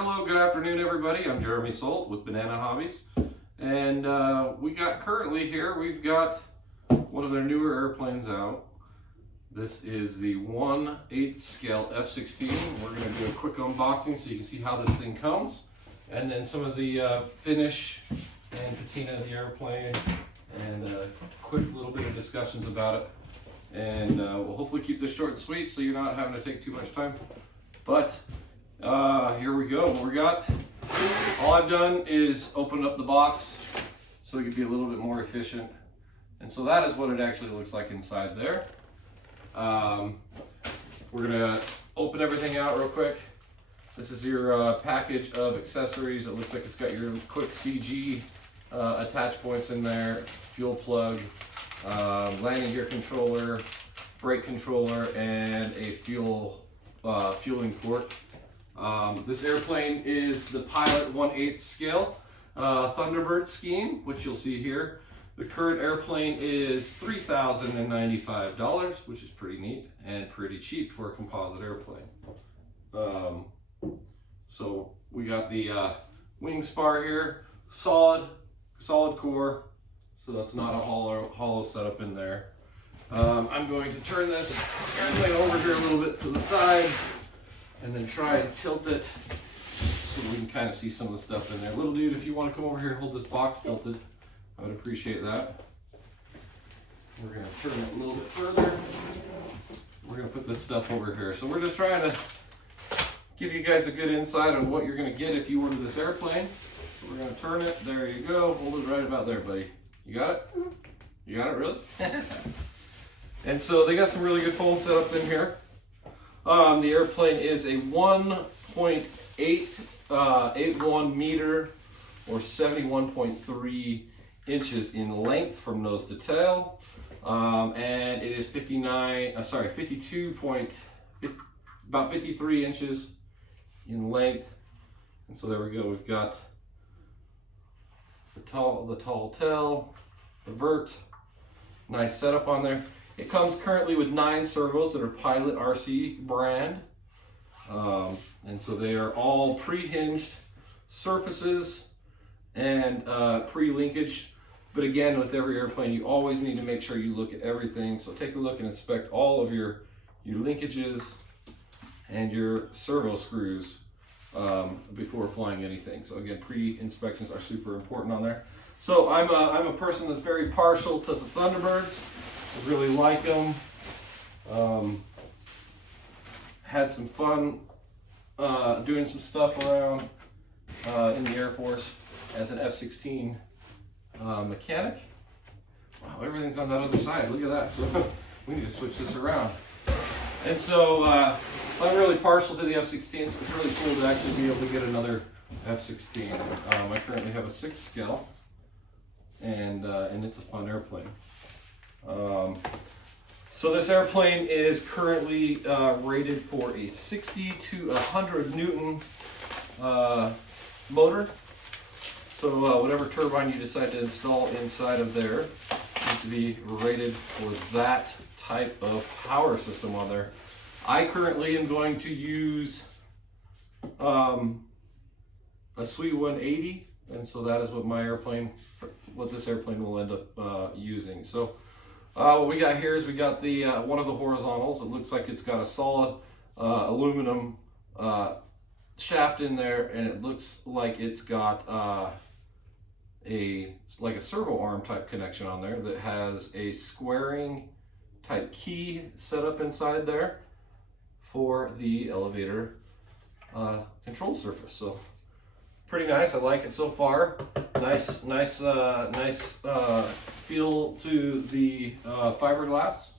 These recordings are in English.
Hello, good afternoon everybody. I'm Jeremy Solt with Banana Hobbies, and we've got one of their newer airplanes out. This is the 1/8 scale F-16. We're going to do a quick unboxing so you can see how this thing comes, and then some of the finish and patina of the airplane, and a quick little bit of discussions about it. And we'll hopefully keep this short and sweet so you're not having to take too much time. But here we go. All I've done is open up the box so it can be a little bit more efficient. And so that is what it actually looks like inside there. We're gonna open everything out real quick. This is your package of accessories. It looks like it's got your quick CG attach points in there, fuel plug, landing gear controller, brake controller, and a fueling port. This airplane is the Pilot 1/8 scale Thunderbird scheme, which you'll see here. The current airplane is $3,095, which is pretty neat and pretty cheap for a composite airplane. So we got the wing spar here, solid core, so that's not a hollow setup in there. I'm going to turn this airplane over here a little bit to the side and then try and tilt it so we can kind of see some of the stuff in there. Little dude, if you want to come over here and hold this box tilted, I would appreciate that. We're going to turn it a little bit further. We're going to put this stuff over here. So we're just trying to give you guys a good insight on what you're going to get if you order this airplane. So we're going to turn it. There you go. Hold it right about there, buddy. You got it? You got it, really? And so they got some really good foam set up in here. The airplane is a 1.881 meter or 71.3 inches in length from nose to tail, and it is about 53 inches in length. And so there we go. We've got the tall tail, the vert, nice setup on there. It comes currently with 9 servos that are Pilot RC brand. And so they are all pre-hinged surfaces and pre-linkage. But again, with every airplane, you always need to make sure you look at everything. So take a look and inspect all of your linkages and your servo screws before flying anything. So again, pre-inspections are super important on there. So I'm a person that's very partial to the Thunderbirds. I really like them. Had some fun doing some stuff around in the Air Force as an F-16 mechanic. Wow, everything's on that other side. Look at that. So we need to switch this around. And so I'm really partial to the F-16, so it's really cool to actually be able to get another F-16. I currently have a 6 scale, and it's a fun airplane. So this airplane is currently rated for a 60 to 100 Newton motor. So whatever turbine you decide to install inside of there needs to be rated for that type of power system on there. I currently am going to use a Sweet 180, and so that is what this airplane will end up using. So what we got here is we got the one of the horizontals. It looks like it's got a solid aluminum shaft in there, and it looks like it's got a servo arm type connection on there that has a squaring type key set up inside there for the elevator control surface. So pretty nice. I like it so far. Nice feel to the fiberglass.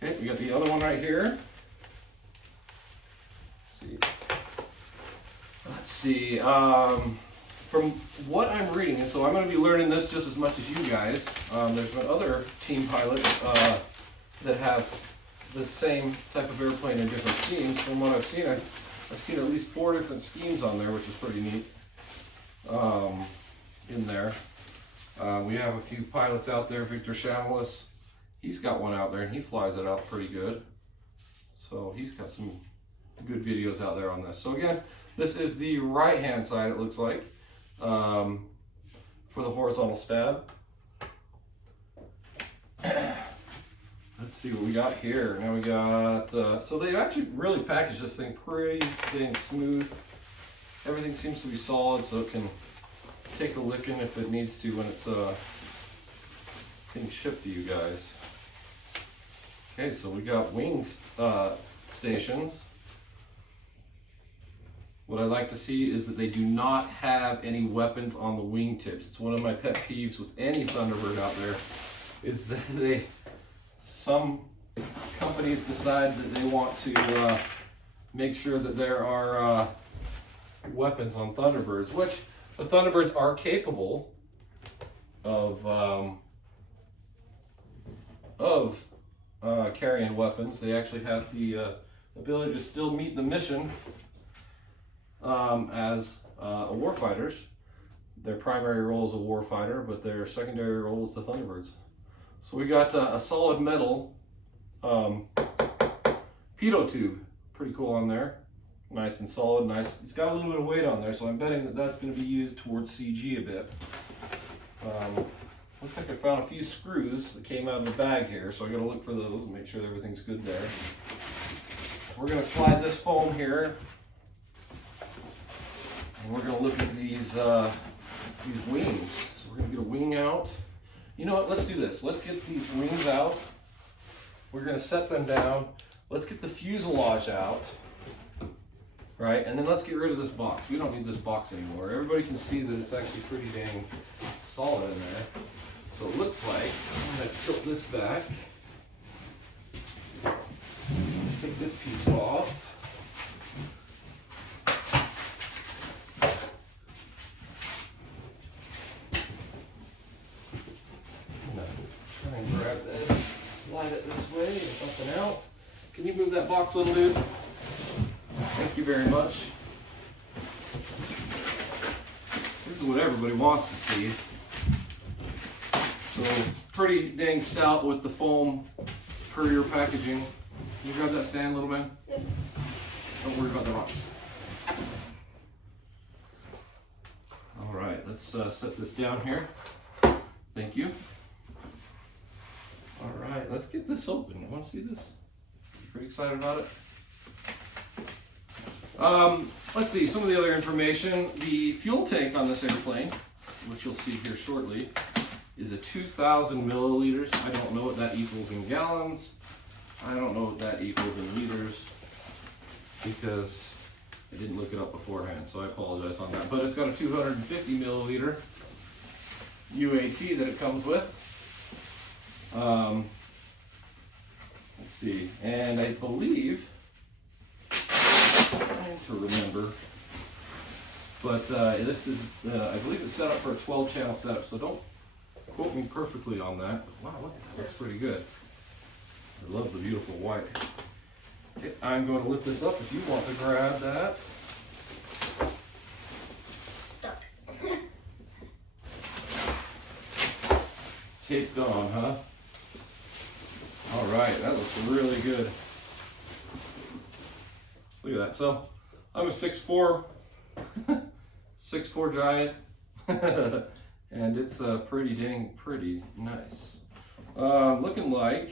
Okay, we got the other one right here. Let's see. From what I'm reading, and so I'm going to be learning this just as much as you guys. There's been other team pilots that have the same type of airplane in different schemes. From what I've seen, I've seen at least 4 different schemes on there, which is pretty neat. In there, we have a few pilots out there. Victor Shamalis, he's got one out there, and he flies it out pretty good. So he's got some good videos out there on this. So again, this is the right hand side, it looks like, for the horizontal stab. Let's see what we got here. Now we got, so they actually really packaged this thing pretty dang smooth. Everything seems to be solid, so it can take a licking if it needs to when it's being shipped to you guys. Okay, so we got wings stations. What I like to see is that they do not have any weapons on the wingtips. It's one of my pet peeves with any Thunderbird out there, is that some companies decide that they want to make sure that there are weapons on Thunderbirds, which the Thunderbirds are capable of carrying weapons. They actually have the ability to still meet the mission as warfighters. Their primary role is a warfighter, but their secondary role is the Thunderbirds. So we got a solid metal pitot tube, pretty cool on there. Nice and solid, nice. It's got a little bit of weight on there, so I'm betting that that's going to be used towards CG a bit. Looks like I found a few screws that came out of the bag here, so I got to look for those and make sure that everything's good there. So we're going to slide this foam here, and we're going to look at these wings. So we're going to get a wing out. You know what? Let's do this. Let's get these wings out. We're going to set them down. Let's get the fuselage out. Right, and then let's get rid of this box. We don't need this box anymore. Everybody can see that it's actually pretty dang solid in there. So it looks like I'm going to tilt this back. Take this piece off. I'm going to try and grab this, slide it this way, get something out. Can you move that box, little dude? Thank you very much. This is what everybody wants to see. So pretty dang stout with the foam per your packaging. Can you grab that stand, little man? Yep. Don't worry about the box. All right, let's set this down here. Thank you. All right, let's get this open. You want to see this? Pretty excited about it. Let's see, some of the other information. The fuel tank on this airplane, which you'll see here shortly, is a 2,000 milliliters. I don't know what that equals in gallons. I don't know what that equals in liters because I didn't look it up beforehand, so I apologize on that. But it's got a 250 milliliter UAT that it comes with. Let's see, and I believe, trying to remember, but this is, I believe it's set up for a 12-channel setup, so don't quote me perfectly on that. But wow, look, that looks pretty good. I love the beautiful white. Okay, I'm going to lift this up if you want to grab that. Stuck. Taped on, huh? All right, that looks really good. Look at that. So I'm a 6'4", 6'4" giant, and it's pretty dang pretty nice. Looking like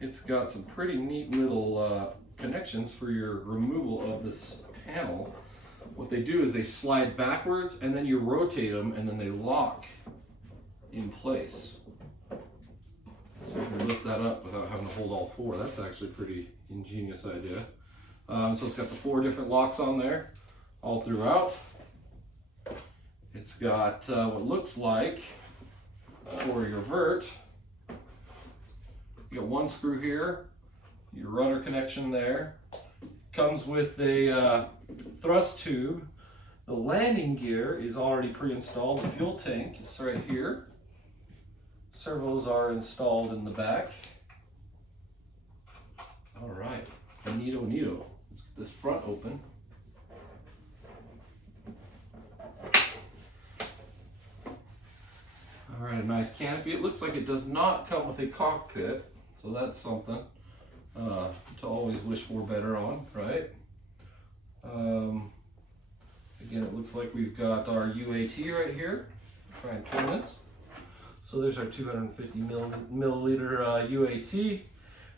it's got some pretty neat little connections for your removal of this panel. What they do is they slide backwards and then you rotate them and then they lock in place. So you can lift that up without having to hold all four. That's actually a pretty ingenious idea. So it's got the 4 different locks on there all throughout. It's got what looks like for your vert. You got 1 screw here, your rudder connection there. Comes with a thrust tube. The landing gear is already pre-installed. The fuel tank is right here. Servos are installed in the back. All right, neato, neato. Let's get this front open. All right, a nice canopy. It looks like it does not come with a cockpit, so that's something. to always wish for better on, right? Again, it looks like we've got our UAT right here. Try and turn this. So there's our 250 milliliter UAT.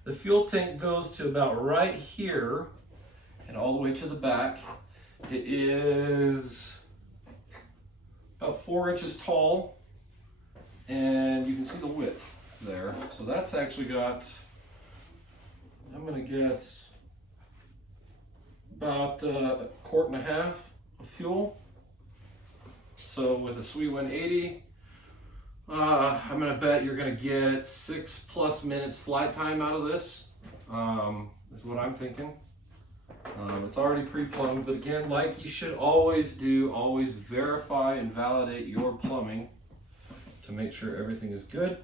The fuel tank goes to about right here and all the way to the back. It is about 4 inches tall, and you can see the width there. So that's actually got, I'm gonna guess, about a quart and a half of fuel. So with a sweet 180, I'm gonna bet you're gonna get 6+ minutes flight time out of this, is what I'm thinking. It's already pre-plumbed, but again, like you should always do, always verify and validate your plumbing to make sure everything is good.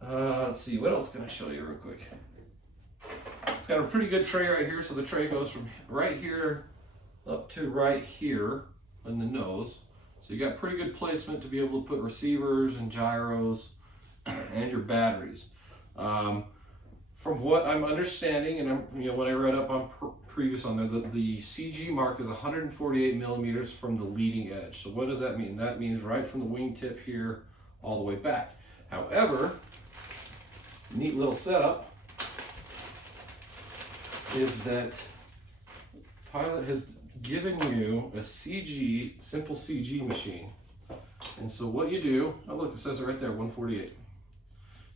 Let's see, what else can I show you real quick? It's got a pretty good tray right here, so the tray goes from right here up to right here in the nose. So you got pretty good placement to be able to put receivers and gyros and your batteries. From what I'm understanding, and when I read up on previous on there, the CG mark is 148 millimeters from the leading edge. So what does that mean? That means right from the wingtip here all the way back. However, neat little setup is that Pilot has given you a CG, simple CG machine. And so what you do, oh look, it says it right there, 148.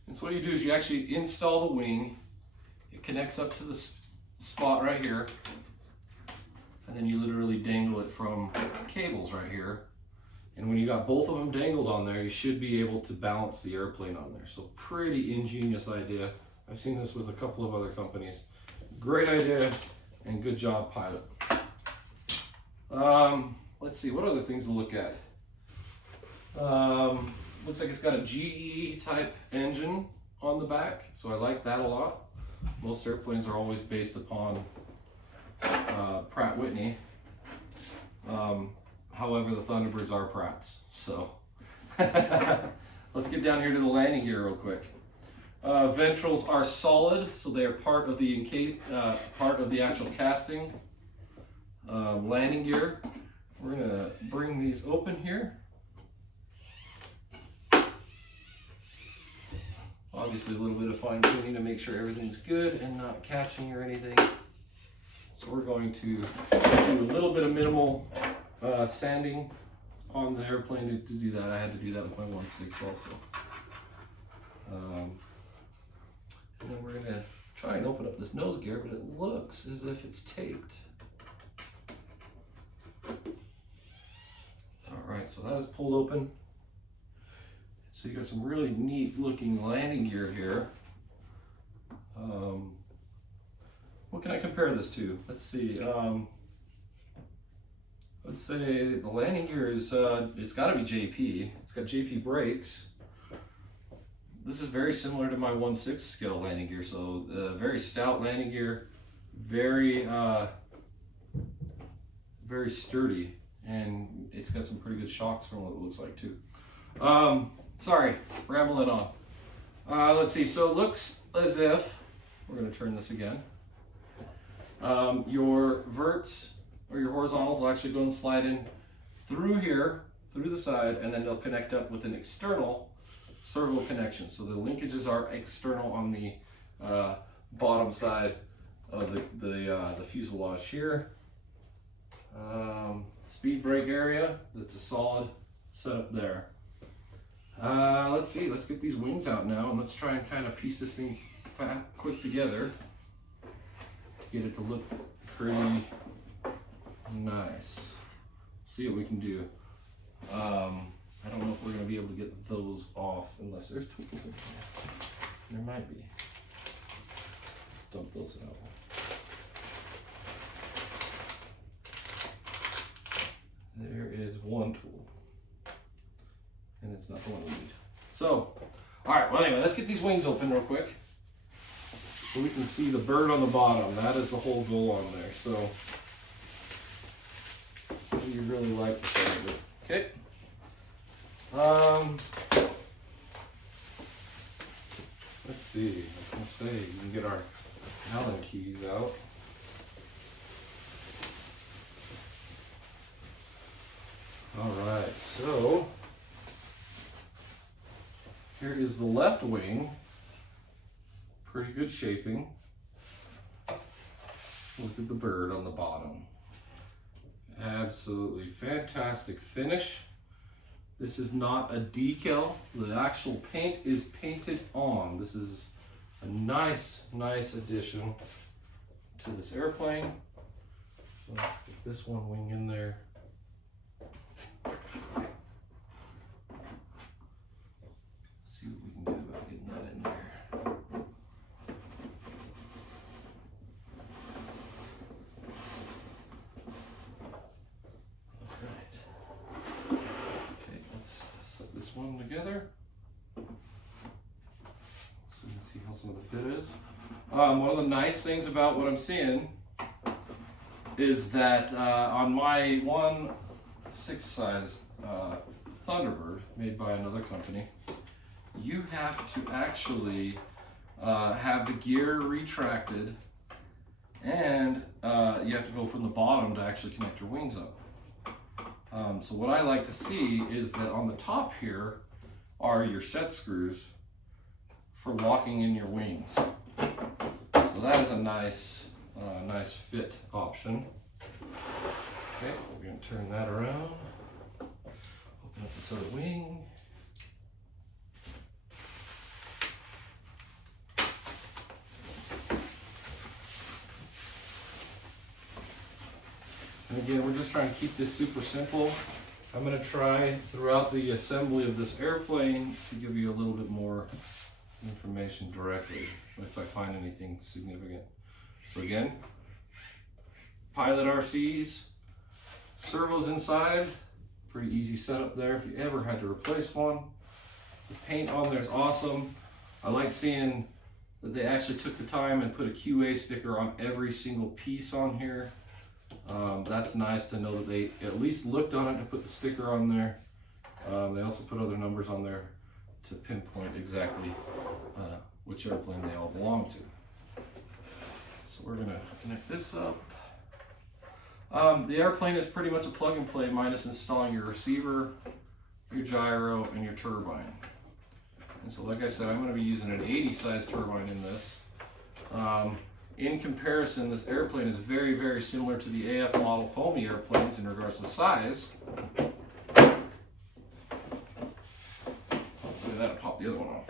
And so what you do is you actually install the wing. It connects up to the spot right here, and then you literally dangle it from cables right here. And when you got both of them dangled on there, you should be able to balance the airplane on there. So pretty ingenious idea. I've seen this with a couple of other companies. Great idea, and good job, Pilot. Let's see, what other things to look at? Looks like it's got a GE type engine on the back, so I like that a lot. Most airplanes are always based upon Pratt Whitney. However, the Thunderbirds are Pratts. So let's get down here to the landing gear real quick. Ventrals are solid, so they are part of the actual casting. Landing gear. We're gonna bring these open here. Obviously a little bit of fine tuning to make sure everything's good and not catching or anything. So we're going to do a little bit of minimal sanding on the airplane to do that. I had to do that with my 1.6 also. And then we're gonna try and open up this nose gear, but it looks as if it's taped. All right, so that is pulled open. So you got some really neat looking landing gear here. What can I compare this to? Let's see. Let's say the landing gear is, it's got to be JP. It's got JP brakes. This is very similar to my 1.6 scale landing gear. So very stout landing gear, very sturdy, and it's got some pretty good shocks from what it looks like too. Sorry, rambling on. Let's see, so it looks as if, we're gonna turn this again, your verts or your horizontals will actually go and slide in through here, through the side, and then they'll connect up with an external servo connection. So the linkages are external on the bottom side of the fuselage here. Speed brake area, that's a solid setup there. Let's see, let's get these wings out now and let's try and kind of piece this thing quick together. Get it to look pretty nice. See what we can do. I don't know if we're going to be able to get those off unless there's tools in here. There might be. Let's dump those out. There is one tool. And it's not the one we need. So, alright, well anyway, let's get these wings open real quick. So we can see the bird on the bottom. That is the whole goal on there. So, you really like the sound of it. Okay. let's see, I was gonna say, you can get our Allen keys out. All right, so here is the left wing. Pretty good shaping. Look at the bird on the bottom. Absolutely fantastic finish. This is not a decal. The actual paint is painted on. This is a nice addition to this airplane. Let's get this one wing in there. See what we can do about getting that in there. All right. Okay, let's set this one together so you can see how some of the fit is. One of the nice things about what I'm seeing is that on my 1/6 size Thunderbird made by another company, you have to actually have the gear retracted, and you have to go from the bottom to actually connect your wings up. So what I like to see is that on the top here are your set screws for locking in your wings. So that is a nice fit option. Okay, we're going to turn that around. Open up this other wing. And again, we're just trying to keep this super simple. I'm going to try throughout the assembly of this airplane to give you a little bit more information directly if I find anything significant. So again, pilot RCs, servos inside, pretty easy setup there if you ever had to replace one. The paint on there is awesome. I like seeing that they actually took the time and put a QA sticker on every single piece on here. That's nice to know that they at least looked on it to put the sticker on there. They also put other numbers on there to pinpoint exactly which airplane they all belong to. So we're gonna connect this up. The airplane is pretty much a plug and play minus installing your receiver, your gyro, and your turbine. And so like I said, I'm gonna be using an 80 size turbine in this. In comparison, this airplane is very similar to the AF model foamy airplanes in regards to size. Look at that, pop the other one off.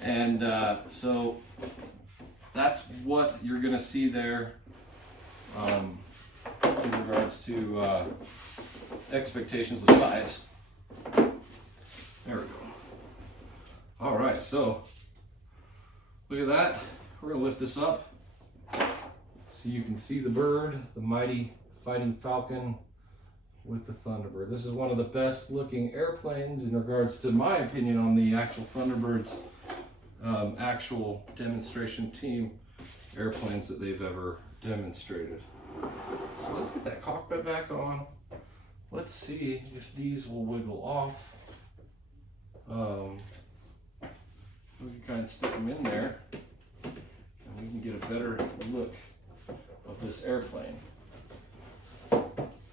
And so that's what you're going to see there in regards to expectations of size. There we go. All right, so look at that. We're going to lift this up so you can see the bird, the mighty Fighting Falcon with the Thunderbird. This is one of the best looking airplanes in regards to my opinion on the actual Thunderbird's actual demonstration team airplanes that they've ever demonstrated. So let's get that cockpit back on. Let's see if these will wiggle off. We can kind of stick them in there and we can get a better look of this airplane.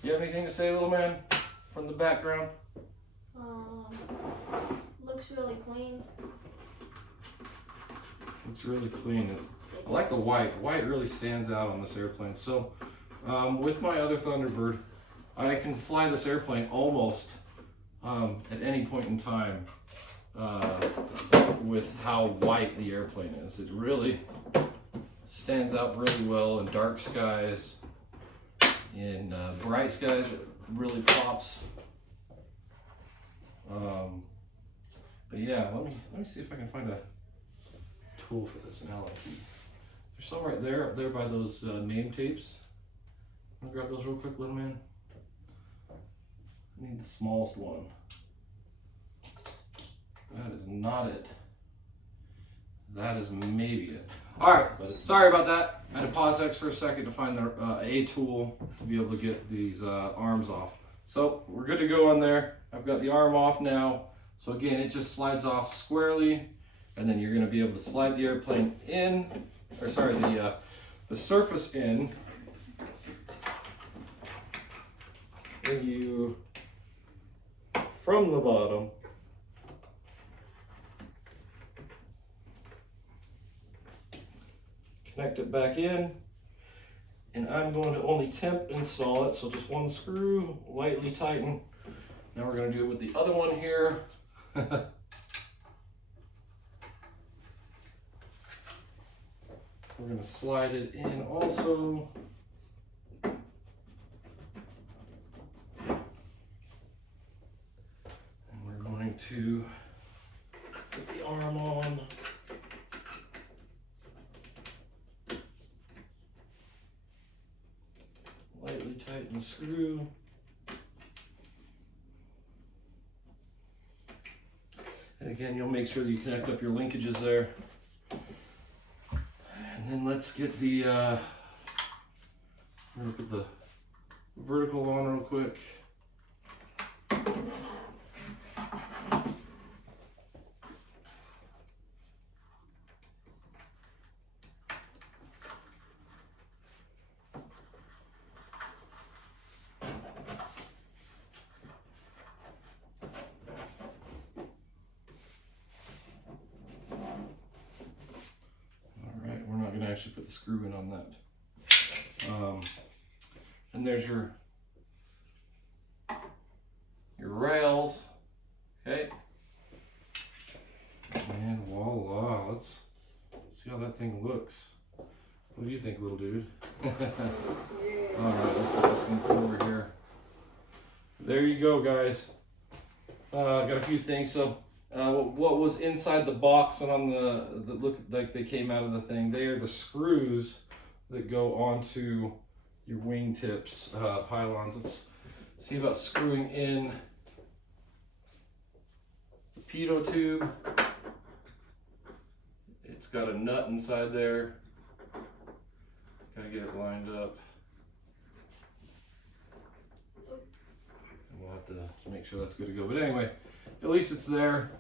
You have anything to say, little man, from the background? Looks really clean. Looks really clean. I like the white. White really stands out on this airplane. So with my other Thunderbird, I can fly this airplane almost at any point in time with how white the airplane is. It really stands out really well in dark skies. In bright skies, it really pops. But yeah, let me see if I can find a tool for this, an Allen key. There's some right there, up there by those name tapes. I'm gonna grab those real quick, little man. I need the smallest one. That is not it. That is maybe it. All right, sorry about that. I had to pause X for a second to find the A tool to be able to get these arms off. So we're good to go on there. I've got the arm off now. So again, it just slides off squarely, and then you're going to be able to slide the airplane in, or sorry, the surface in, and you, from the bottom, connect it back in, and I'm going to only temp install it, so just one screw, lightly tighten. Now we're going to do it with the other one here. We're going to slide it in also. And we're going to put the arm on. Lightly tighten the screw. And again, you'll make sure that you connect up your linkages there. And then let's get the, we're gonna put the vertical on real quick. Actually put the screw in on that. And there's your rails, okay? And voila, let's see how that thing looks. What do you think, little dude? All right, let's get this thing over here. There you go, guys. Got a few things. So what was inside the box and on the look like they came out of the thing, they are the screws that go onto your wingtips, pylons. Let's see about screwing in the pitot tube. It's got a nut inside there. Gotta get it lined up. And we'll have to make sure that's good to go. But anyway, at least it's there.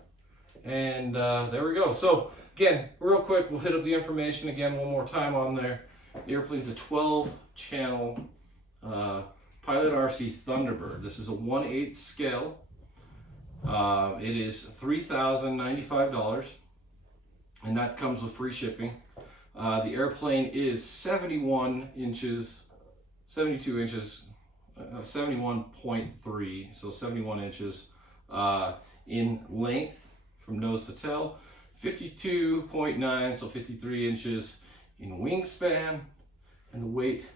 And there we go. So again, real quick, we'll hit up the information again one more time on there. The airplane's a 12-channel Pilot RC Thunderbird. This is a 1/8 scale. It is $3,095, and that comes with free shipping. The airplane is 71 inches, 72 inches, 71.3, so 71 inches in length from nose to tail, 52.9, so 53 inches in wingspan, and the weight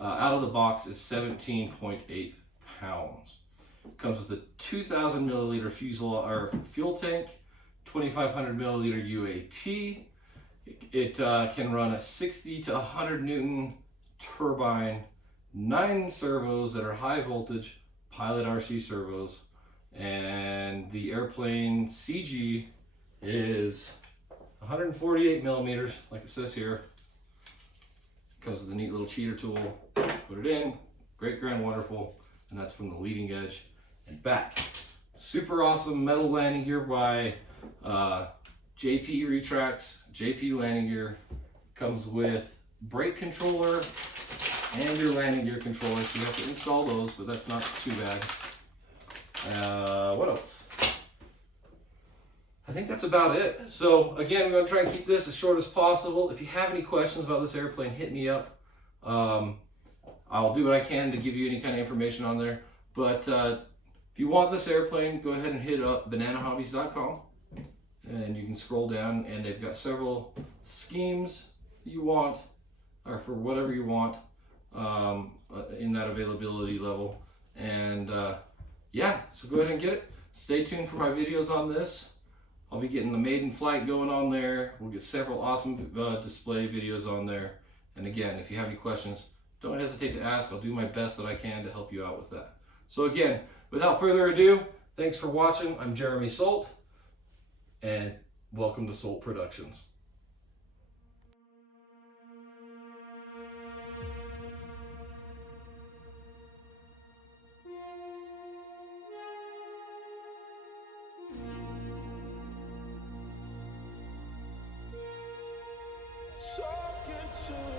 out of the box is 17.8 pounds. It comes with a 2,000 milliliter fuel tank, 2,500 milliliter UAT. It can run a 60 to 100 Newton turbine, 9 servos that are high voltage Pilot RC servos, and the airplane CG is 148 millimeters, like it says here. Comes with a neat little cheater tool. Put it in, great, grand, wonderful, and that's from the leading edge and back. Super awesome metal landing gear by JP Retracts, JP landing gear. Comes with brake controller and your landing gear controller, so you have to install those, but that's not too bad. What else? I think that's about it. So again, we're going to try and keep this as short as possible. If you have any questions about this airplane, hit me up. I'll do what I can to give you any kind of information on there. But if you want this airplane, go ahead and hit up bananahobbies.com, and you can scroll down, and they've got several schemes you want, or for whatever you want in that availability level. And yeah, so go ahead and get it. Stay tuned for my videos on this. I'll be getting the maiden flight going on there. We'll get several awesome display videos on there. And again, if you have any questions, don't hesitate to ask. I'll do my best that I can to help you out with that. So again, without further ado, thanks for watching. I'm Jeremy Solt, and welcome to Solt Productions. so